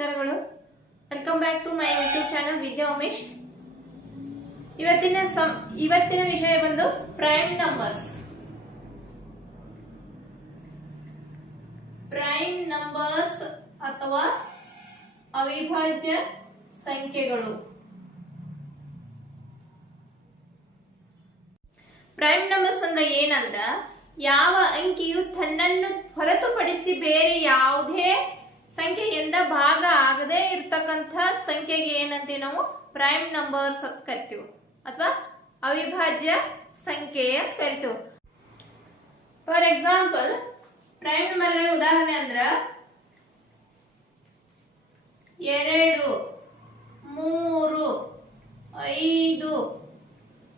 ನಮಸ್ಕಾರಗಳು. Welcome back to my YouTube channel Vidya Umesh ಇವತ್ತಿನ ಇವತ್ತಿನ ವಿಷಯ ಬಂದು ಪ್ರೈಮ್ ನಂಬರ್ಸ್ ಪ್ರೈಮ್ ನಂಬರ್ಸ್ ಅಥವಾ ಅವಿಭಾಜ್ಯ ಸಂಖ್ಯೆಗಳು. ಪ್ರೈಮ್ ನಂಬರ್ಸ್ ಅಂದ್ರೆ ಏನಂದ್ರ ಯಾವ ಅಂಕಿಯು ತನ್ನನ್ನು ಹೊರತುಪಡಿಸಿ ಬೇರೆ ಯಾವುದೇ ಸಂಖ್ಯೆಯಿಂದ ಭಾಗ ಆಗದೇ ಇರ್ತಕ್ಕಂಥ ಸಂಖ್ಯೆಗೆ ಏನಂತೀವಿ ನಾವು? ಪ್ರೈಮ್ ನಂಬರ್ಸ್ ಕರಿತೀವಿ. ಅಥವಾ ಅವಿಭಾಜ್ಯ ಸಂಖ್ಯೆ ಅಂತ ಕರಿತೀವಿ. ಫಾರ್ ಎಕ್ಸಾಂಪಲ್ ಪ್ರೈಮ್ ನಂಬರ್ ಉದಾಹರಣೆ ಅಂದ್ರ ಎರಡು, ಮೂರು, ಐದು,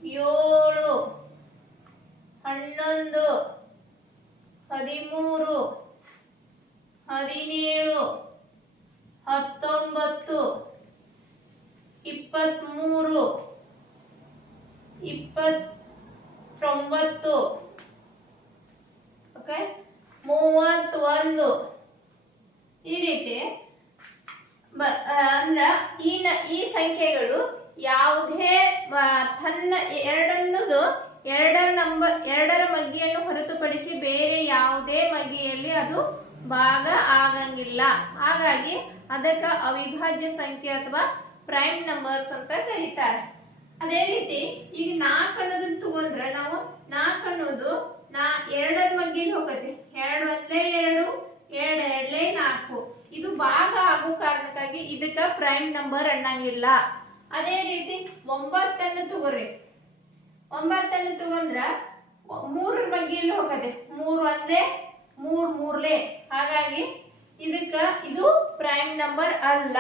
ಏಳು, ಹನ್ನೊಂದು, ಹದಿಮೂರು ಹದಿನೇಳು, ಹತ್ತೊಂಬತ್ತು, ಇಪ್ಪತ್ಮೂರು, ಇಪ್ಪತ್ತೊಂಬತ್ತು ಓಕೆ ಮೂವತ್ತೊಂದು. ಈ ರೀತಿ ಅಂದ್ರ ಈ ಈ ಸಂಖ್ಯೆಗಳು ಯಾವುದೇ ತನ್ನ ಎರಡನ್ನದು ಎರಡರ ನಂಬರ್ ಎರಡರ ಮಗ್ಗಿಯನ್ನು ಹೊರತುಪಡಿಸಿ ಬೇರೆ ಯಾವುದೇ ಮಗ್ಗಿಯಲ್ಲಿ ಅದು ಭಾಗ ಆಗಂಗಿಲ್ಲ. ಹಾಗಾಗಿ ಅದಕ್ಕೆ ಅವಿಭಾಜ್ಯ ಸಂಖ್ಯೆ ಅಥವಾ ಪ್ರೈಮ್ ನಂಬರ್ಸ್ ಅಂತ ಕರೀತಾರೆ. ಅದೇ ರೀತಿ ಈಗ ನಾಲ್ಕು ಅನ್ನೋದನ್ನ ತಗೊಂಡ್ರೆ ನಾವು ನಾಲ್ಕು ಅನ್ನೋದು ನಾ ಎರಡರ ಮಗ್ಗಿಲಿ ಹೋಗತ್ತೆ? ಎರಡು ಒಂದೇ ಎರಡು ಎರಡು ಎರಡ್ಲೇ ನಾಲ್ಕು. ಇದು ಭಾಗ ಆಗೋ ಕಾರಣಕ್ಕಾಗಿ ಇದಕ್ಕ ಪ್ರೈಮ್ ನಂಬರ್ ಅನ್ನಂಗಿಲ್ಲ. ಅದೇ ರೀತಿ ಒಂಬತ್ತನ್ನು ತಗೋರಿ. ಒಂಬತ್ತನ್ನು ತಗೊಂಡ್ರ ಮೂರರ ಬಗ್ಗೆಯಲ್ಲಿ ಹೋಗದೆ ಮೂರು ಒಂದೇ ಮೂರ್ ಮೂರ್ಲೆ. ಹಾಗಾಗಿ ಇದಕ್ಕ ಇದು ಪ್ರೈಮ್ ನಂಬರ್ ಅಲ್ಲ.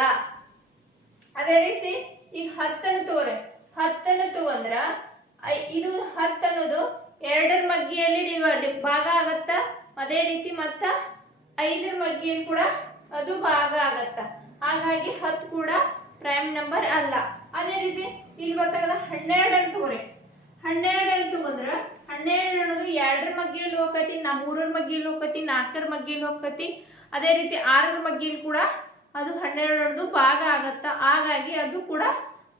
ಅದೇ ರೀತಿ ಈಗ ಹತ್ತನ್ನು ತಗೋರಿ. ಹತ್ತನ ತಗೊಂಡ್ರ ಇದು ಹತ್ತು ಅನ್ನೋದು ಎರಡರ ಮಗ್ಗಿಯಲ್ಲಿ ಡಿವೈಡ್ ಭಾಗ ಆಗತ್ತ. ಅದೇ ರೀತಿ ಮತ್ತ ಐದರ ಮಗ್ಗಿಯಲ್ಲಿ ಕೂಡ ಅದು ಭಾಗ ಆಗತ್ತ. ಹಾಗಾಗಿ ಹತ್ತು ಕೂಡ ಪ್ರೈಮ್ ನಂಬರ್ ಅಲ್ಲ. ಅದೇ ರೀತಿ ಇಲ್ಲಿ ಬರ್ತಕ್ಕಂಥ ಹನ್ನೆರಡನ್ನು ತಗೋರಿ. ಹನ್ನೆರಡನ್ನು ತಗೊಂಡ್ರ ಹನ್ನೆರಡು ಅನ್ನೋದು ಎರಡರ ಮಗ್ಗಿಯಲ್ಲಿ ಹೋಗತಿ ನಾ ಮೂರರ ಮಗ್ಗಿಯಲ್ಲಿ ಹೋಗತಿ ನಾಲ್ಕರ ಮಗ್ಗಿಯಲ್ಲಿ ಹೋಗತಿ ಅದೇ ರೀತಿ ಆರರ ಮಗ್ಗಿಯಲ್ಲಿ ಕೂಡ ಅದು ಹನ್ನೆರಡು ಅನ್ನೋದು ಭಾಗ ಆಗತ್ತ. ಹಾಗಾಗಿ ಅದು ಕೂಡ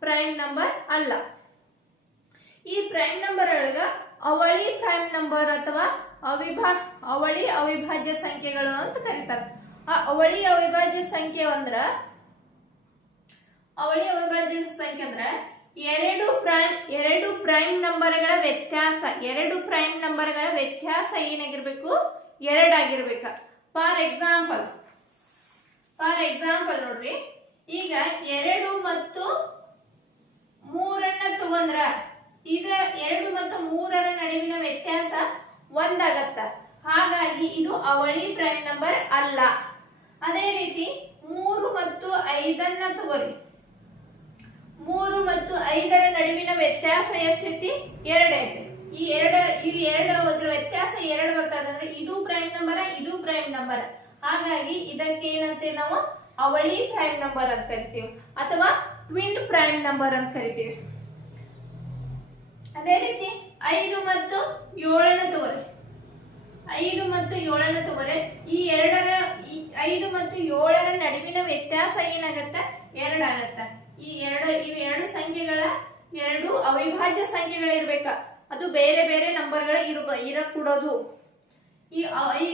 ಪ್ರೈಮ್ ನಂಬರ್ ಅಲ್ಲ. ಈ ಪ್ರೈಮ್ ನಂಬರ್ ಒಳಗ ಅವಳಿ ಪ್ರೈಮ್ ನಂಬರ್ ಅಥವಾ ಅವಿಭಾ, ಅವಳಿ ಅವಿಭಾಜ್ಯ ಸಂಖ್ಯೆಗಳು ಅಂತ ಕರೀತಾರೆ. ಆ ಅವಳಿ ಅವಿಭಾಜ್ಯ ಸಂಖ್ಯೆ ಅಂದ್ರ, ಅವಳಿ ಅವಿಭಾಜ್ಯ ಸಂಖ್ಯೆ ಅಂದ್ರ ಎರಡು ಪ್ರೈಮ್ ಎರಡು ಪ್ರೈಮ್ ನಂಬರ್ಗಳ ವ್ಯತ್ಯಾಸ, ಎರಡು ಪ್ರೈಮ್ ನಂಬರ್ಗಳ ವ್ಯತ್ಯಾಸ ಏನಾಗಿರ್ಬೇಕು? ಎರಡಾಗಿರ್ಬೇಕ. ಫಾರ್ ಎಕ್ಸಾಂಪಲ್ ಫಾರ್ ಎಕ್ಸಾಂಪಲ್ ನೋಡ್ರಿ. ಈಗ ಎರಡು ಮತ್ತು ಮೂರನ್ನ ತಗೊಂಡ್ರ ಇದ ಎರಡು ಮತ್ತು ಮೂರರ ನಡುವಿನ ವ್ಯತ್ಯಾಸ ಒಂದಾಗತ್ತ. ಹಾಗಾಗಿ ಇದು ಅವಳಿ ಪ್ರೈಮ್ ನಂಬರ್ ಅಲ್ಲ. ಅದೇ ರೀತಿ ಮೂರು ಮತ್ತು ಐದನ್ನ ತಗೋರಿ ಮೂರು ಮತ್ತು ಐದರ ನಡುವಿನ ವ್ಯತ್ಯಾಸ ಎಷ್ಟೈತಿ ಎರಡೈತಿ ಈ ಎರಡ, ಈ ಎರಡು ಅದ್ರ ವ್ಯತ್ಯಾಸ ಎರಡು ಬರ್ತದೆ ಅಂದ್ರೆ ಇದು ಪ್ರೈಮ್ ನಂಬರ್ ಇದು ಪ್ರೈಮ್ ನಂಬರ್ ಹಾಗಾಗಿ ಇದಕ್ಕೆ ಏನಂತೆ ನಾವು? ಅವಳಿ ಪ್ರೈಮ್ ನಂಬರ್ ಅಂತ ಕರಿತೀವಿ. ಅಥವಾ ಟ್ವಿನ್ ಪ್ರೈಮ್ ನಂಬರ್ ಅಂತ ಕರಿತೀವಿ. ಅದೇ ರೀತಿ ಐದು ಮತ್ತು ಏಳನ ತೊಗರೆ. ಐದು ಮತ್ತು ಏಳನ ತೊಗರೆ. ಈ ಎರಡರ ಐದು ಮತ್ತು ಏಳರ ನಡುವಿನ ವ್ಯತ್ಯಾಸ ಏನಾಗತ್ತ? ಎರಡಾಗತ್ತ. ಈ ಎರಡು ಇವು ಎರಡು ಸಂಖ್ಯೆಗಳ, ಎರಡು ಅವಿಭಾಜ್ಯ ಸಂಖ್ಯೆಗಳಿರ್ಬೇಕ. ಅದು ಬೇರೆ ಬೇರೆ ನಂಬರ್ಗಳ ಇರ ಇರಕೂಡದು. ಈ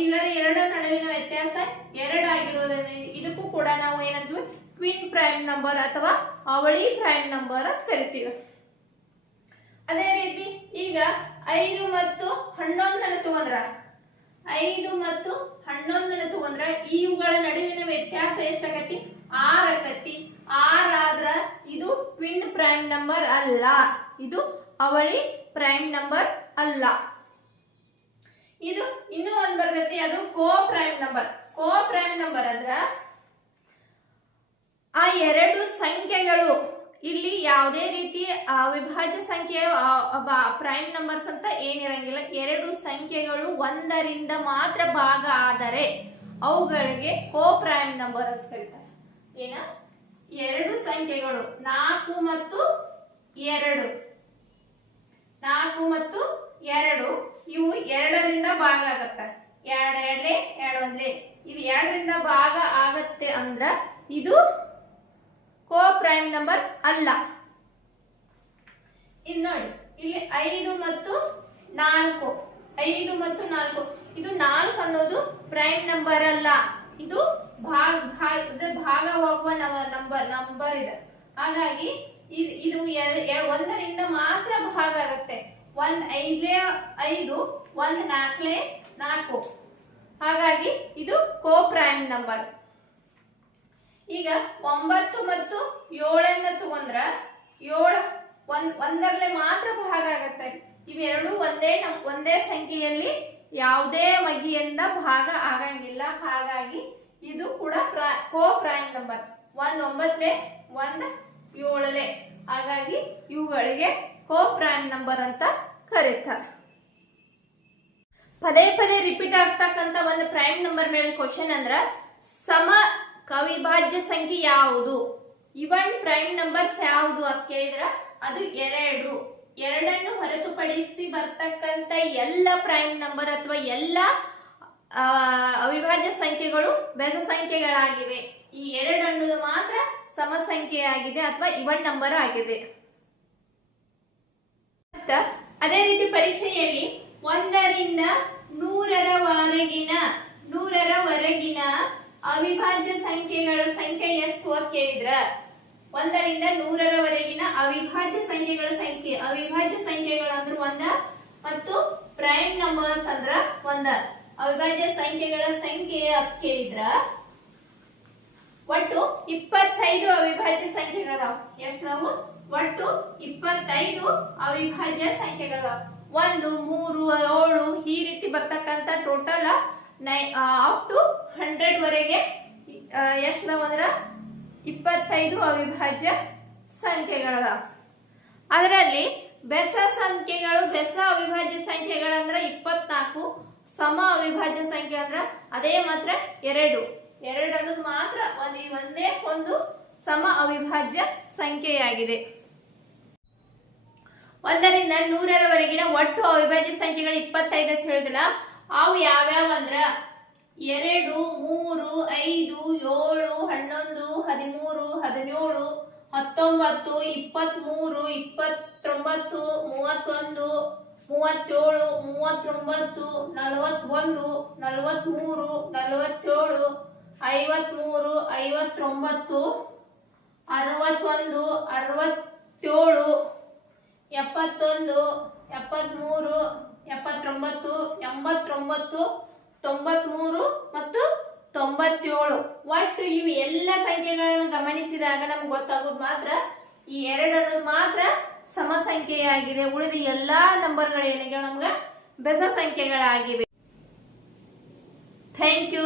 ಇವರ ಎರಡರ ನಡುವಿನ ವ್ಯತ್ಯಾಸ ಎರಡಾಗಿರೋದ್ರಿಂದ ಇದಕ್ಕೂ ಕೂಡ ನಾವು ಏನಂದ್ವಿ ಟ್ವಿನ್ ಪ್ರೈಮ್ ನಂಬರ್ ಅಥವಾ ಅವಳಿ ಪ್ರೈಮ್ ನಂಬರ್ ಅಂತ ಕರಿತೀವಿ. ಅದೇ ರೀತಿ ಈಗ ಐದು ಮತ್ತು ಹನ್ನೊಂದನ್ನು ತಗೊಂಡ್ರ? ಐದು ಮತ್ತು ಹನ್ನೊಂದನ್ನು ತಗೊಂಡ್ರ ಇವುಗಳ ನಡುವಿನ ವ್ಯತ್ಯಾಸ ಎಷ್ಟಾಗತಿ ಆರ್ ಆದ್ರ ಇದು ಟ್ವಿನ್ ನಂಬರ್ ಅಲ್ಲ. ಇದು ಅವಳಿ ಪ್ರೈಮ್ ನಂಬರ್ ಅಲ್ಲ. ಇದು ಇನ್ನೂ ಒಂದು ಬರ್ತೈತಿ, ಅದು co prime number. Co prime number ಅಂದ್ರ ಆ ಎರಡು ಸಂಖ್ಯೆಗಳು. ಇಲ್ಲಿ ಯಾವುದೇ ರೀತಿ ಅವಿಭಾಜ್ಯ ಸಂಖ್ಯೆ ಪ್ರೈಮ್ ನಂಬರ್ಸ್ ಅಂತ ಏನಿರಂಗಿಲ್ಲ ಎರಡು ಸಂಖ್ಯೆಗಳು ಒಂದರಿಂದ ಮಾತ್ರ ಭಾಗ ಆದರೆ ಅವುಗಳಿಗೆ ಕೋ ಪ್ರೈಮ್ ನಂಬರ್ ಅಂತ ಕರೀತಾರೆ. ಏನ? ಎರಡು ಸಂಖ್ಯೆಗಳು. ನಾಲ್ಕು ಮತ್ತು ಎರಡು. ನಾಲ್ಕು ಮತ್ತು ಎರಡು. ಇವು ಎರಡರಿಂದ ಭಾಗ ಆಗತ್ತ. ಎರಡು ಒಂದೇ ಇದು ಎರಡರಿಂದ ಭಾಗ ಆಗತ್ತೆ ಅಂದ್ರ ಇದು ಕೋ ಪ್ರೈಮ್ ನಂಬರ್ ಅಲ್ಲ. ಇದು ನೋಡಿ. ಇಲ್ಲಿ ಐದು ಮತ್ತು ನಾಲ್ಕು. ಐದು ಮತ್ತು ನಾಲ್ಕು. ಇದು ನಾಲ್ಕು ಅನ್ನೋದು ಪ್ರೈಮ್ ನಂಬರ್ ಅಲ್ಲ. ಇದು ಭಾಗ ಭಾಗ ಭಾಗವಾಗುವ ನಂಬರ್ ನಂಬರ್ ಇದೆ. ಹಾಗಾಗಿ ಇದು ಒಂದರಿಂದ ಮಾತ್ರ ಭಾಗ ಆಗುತ್ತೆ. ಒಂದ್ ಐದ್ಲೇ, ಐದು, ಒಂದ್ ನಾಲ್ಕಲೇ ನಾಲ್ಕು. ಹಾಗಾಗಿ ಇದು ಕೋ ಪ್ರೈಮ್ ನಂಬರ್ ಈಗ ಒಂಬತ್ತು ಮತ್ತು ಏಳನ್ನ ತಗೊಂಡ್ರ ಏಳು, ಒಂದ್, ಒಂದರಲ್ಲೇ ಮಾತ್ರ ಭಾಗ ಆಗತ್ತೆ. ಇವೆರಡು ಒಂದೇ ಒಂದೇ ಸಂಖ್ಯೆಯಲ್ಲಿ ಯಾವುದೇ ಮಗಿಯಿಂದ ಭಾಗ ಆಗಂಗಿಲ್ಲ. ಹಾಗಾಗಿ ಇದು ಕೂಡ ಕೋ ಪ್ರೈಮ್ ನಂಬರ್ ಒಂದ್ ಒಂಬತ್ತಲೆ ಒಂದ್ ಏಳಲೆ ಹಾಗಾಗಿ ಇವುಗಳಿಗೆ ಕೋ ಪ್ರೈಮ್ ನಂಬರ್ ಅಂತ ಕರೀತಾರೆ. ಪದೇ ಪದೇ ರಿಪೀಟ್ ಆಗ್ತಕ್ಕಂತ ಒಂದು ಪ್ರೈಮ್ ನಂಬರ್ ಮೇಲೆ ಕ್ವಶನ್ ಅಂದ್ರ, ಸಮ ಅವಿಭಾಜ್ಯ ಸಂಖ್ಯೆ ಯಾವುದು? ಇವನ್ ಪ್ರೈಮ್ ನಂಬರ್ಸ್ ಯಾವುದು ಅಂತ ಕೇಳಿದ್ರ, ಅದು ಎರಡು. ಎರಡನ್ನು ಹೊರತುಪಡಿಸಿ ಬರ್ತಕ್ಕಂತ ಎಲ್ಲ ಪ್ರೈಮ್ ನಂಬರ್ ಅಥವಾ ಎಲ್ಲ ಅವಿಭಾಜ್ಯ ಸಂಖ್ಯೆಗಳು ಬೆಸ ಸಂಖ್ಯೆಗಳಾಗಿವೆ. ಈ ಎರಡನ್ನು ಮಾತ್ರ ಸಮ ಸಂಖ್ಯೆಯಾಗಿದೆ ಅಥವಾ ಇವನ್ ನಂಬರ್ ಆಗಿದೆ. ಅದೇ ರೀತಿ ಪರೀಕ್ಷೆಯಲ್ಲಿ ಒಂದರಿಂದ ನೂರರವರೆಗಿನ ನೂರರವರೆಗಿನ ಅವಿಭಾಜ್ಯ ಸಂಖ್ಯೆಗಳ ಸಂಖ್ಯೆ ಎಷ್ಟು ಅಂತ ಕೇಳಿದ್ರ? ಒಂದರಿಂದ ನೂರರವರೆಗಿನ ಅವಿಭಾಜ್ಯ ಸಂಖ್ಯೆಗಳ ಸಂಖ್ಯೆ. ಅವಿಭಾಜ್ಯ ಸಂಖ್ಯೆಗಳ ಅಂದ್ರ ಒಂದ ಮತ್ತು ಪ್ರೈಮ್ ನಂಬರ್ಸ್ ಅಂದ್ರ ಒಂದ. ಅವಿಭಾಜ್ಯ ಸಂಖ್ಯೆಗಳ ಸಂಖ್ಯೆ ಕೇಳಿದ್ರ? ಒಟ್ಟು ಇಪ್ಪತ್ತೈದು ಅವಿಭಾಜ್ಯ ಸಂಖ್ಯೆಗಳಾವ ಎಷ್ಟು ನಾವು ಒಟ್ಟು ಇಪ್ಪತ್ತೈದು ಅವಿಭಾಜ್ಯ ಸಂಖ್ಯೆಗಳಾವ ಒಂದು, ಮೂರು, ಏಳು ಈ ರೀತಿ ಬರ್ತಕ್ಕಂತ total nine up to hundred ವರೆಗೆ ಎಷ್ಟು ನಾವು ಅಂದ್ರ? ಇಪ್ಪತ್ತೈದು ಅವಿಭಾಜ್ಯ ಸಂಖ್ಯೆಗಳದಾವ ಅದರಲ್ಲಿ ಬೆಸ ಸಂಖ್ಯೆಗಳು, ಬೆಸ ಅವಿಭಾಜ್ಯ ಸಂಖ್ಯೆಗಳಂದ್ರ ಇಪ್ಪತ್ನಾಲ್ಕು, ಸಮ ಅವಿಭಾಜ್ಯ ಸಂಖ್ಯೆ ಅಂದ್ರ ಅದೇ ಮಾತ್ರ ಎರಡು. ಎರಡು ಅನ್ನೋದು ಮಾತ್ರ ಒಂದು ಒಂದೇ ಒಂದು ಸಮ ಅವಿಭಾಜ್ಯ ಸಂಖ್ಯೆಯಾಗಿದೆ. ಒಂದರಿಂದ ನೂರರವರೆಗಿನ ಒಟ್ಟು ಅವಿಭಾಜ್ಯ ಸಂಖ್ಯೆಗಳು ಇಪ್ಪತ್ತೈದು ಅಂತ ಹೇಳಿದ್ರ ಅವು ಯಾವ್ಯಾವ ಅಂದ್ರ ಎರಡು, ಮೂರು, ಐದು, ಏಳು, ಹನ್ನೊಂದು, ಹದಿಮೂರು, ಹದಿನೇಳು, ಹತ್ತೊಂಬತ್ತು, ಇಪ್ಪತ್ಮೂರು, ಇಪ್ಪತ್ತೊಂಬತ್ತು, ಮೂವತ್ತೊಂದು, ಮೂವತ್ತೇಳು, ಮೂವತ್ತೊಂಬತ್ತು, ನಲವತ್ತೊಂದು ನಲವತ್ತ್ಮೂರು ನಲವತ್ತೇಳು ಐವತ್ತ್ಮೂರು ಐವತ್ತೊಂಬತ್ತು, ಅರವತ್ತೊಂದು, ಅರವತ್ತೇಳು, ಎಪ್ಪತ್ತೊಂದು ಎಪ್ಪತ್ತ್ಮೂರು ಎಪ್ಪತ್ತೊಂಬತ್ತು, ಎಂಬತ್ತೊಂಬತ್ತು ತೊಂಬತ್ಮೂರು ಮತ್ತು ತೊಂಬತ್ತೇಳು. ಒಟ್ಟು ಇವು ಎಲ್ಲ ಸಂಖ್ಯೆಗಳನ್ನು ಗಮನಿಸಿದಾಗ ನಮ್ಗೆ ಗೊತ್ತಾಗೋದು ಮಾತ್ರ ಈ ಎರಡನ್ನು ಮಾತ್ರ ಸಮ ಸಂಖ್ಯೆಯಾಗಿದೆ ಉಳಿದ ಎಲ್ಲಾ ನಂಬರ್ಗಳು ಏನಿಗೆ ನಮ್ಗೆ? ಬೆಸ ಸಂಖ್ಯೆಗಳಾಗಿವೆ. Thank you